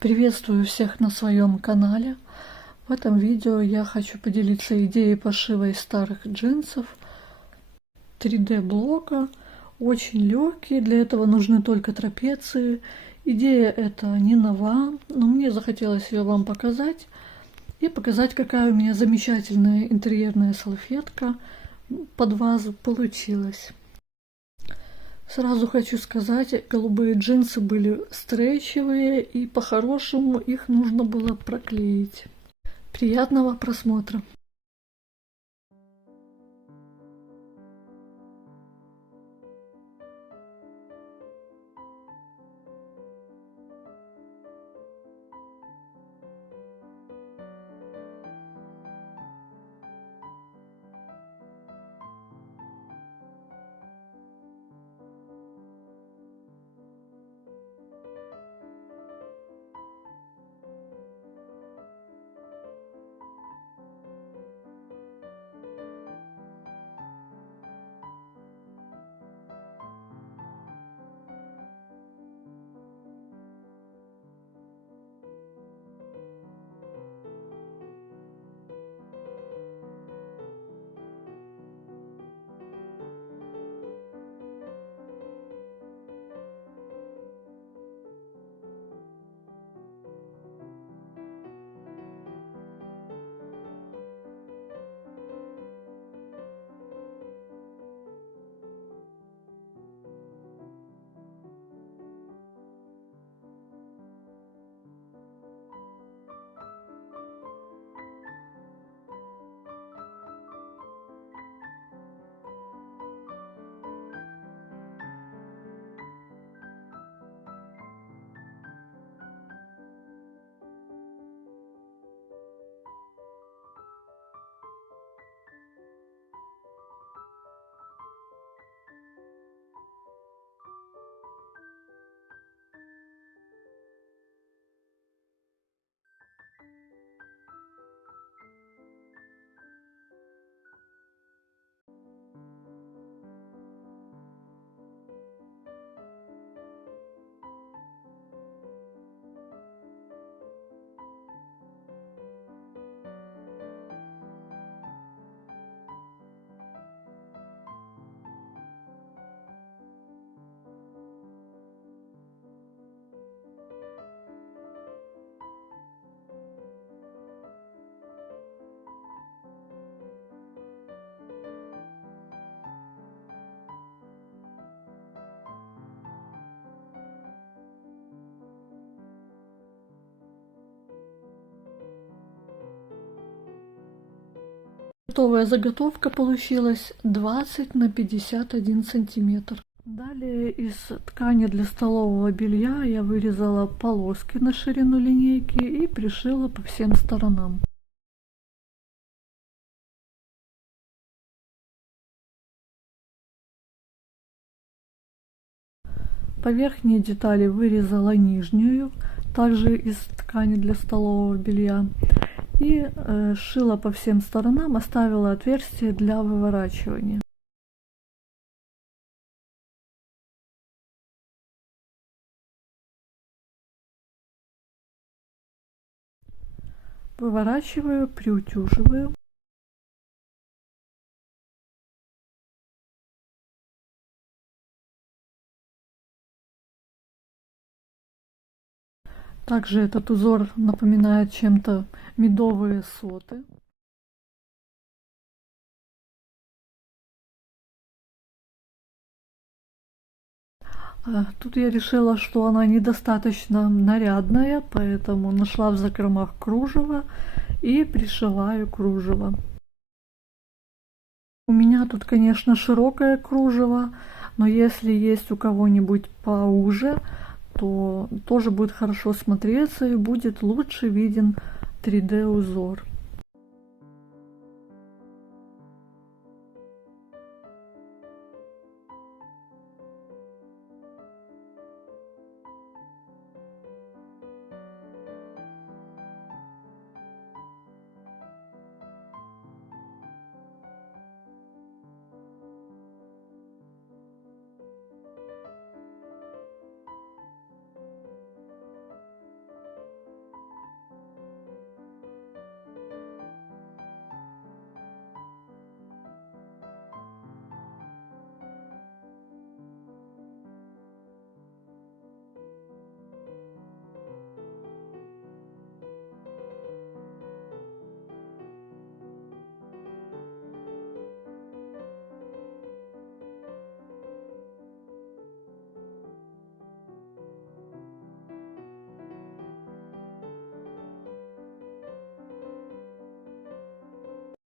Приветствую всех на своем канале. В этом видео я хочу поделиться идеей пошива из старых джинсов 3D блока. Очень легкий, для этого нужны только трапеции. Идея эта не нова, но мне захотелось ее вам показать и показать, какая у меня замечательная интерьерная салфетка под вазу получилась. Сразу хочу сказать, голубые джинсы были стрейчевые, и по-хорошему их нужно было проклеить. Приятного просмотра! Готовая заготовка получилась 20 на 51 сантиметр. Далее из ткани для столового белья я вырезала полоски на ширину линейки и пришила по всем сторонам. По верхней детали вырезала нижнюю, также из ткани для столового белья, и шила по всем сторонам, оставила отверстие для выворачивания. Выворачиваю, приутюживаю. Также этот узор напоминает чем-то медовые соты. Тут я решила, что она недостаточно нарядная, поэтому нашла в закромах кружево и пришиваю кружево. У меня тут, конечно, широкое кружево, но если есть у кого-нибудь поуже, то тоже будет хорошо смотреться и будет лучше виден 3D узор.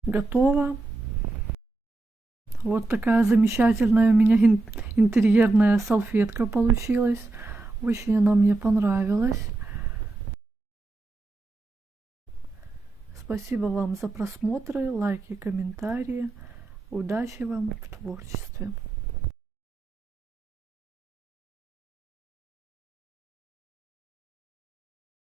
Готово. Вот такая замечательная у меня интерьерная салфетка получилась. Очень она мне понравилась. Спасибо вам за просмотры, лайки, комментарии. Удачи вам в творчестве.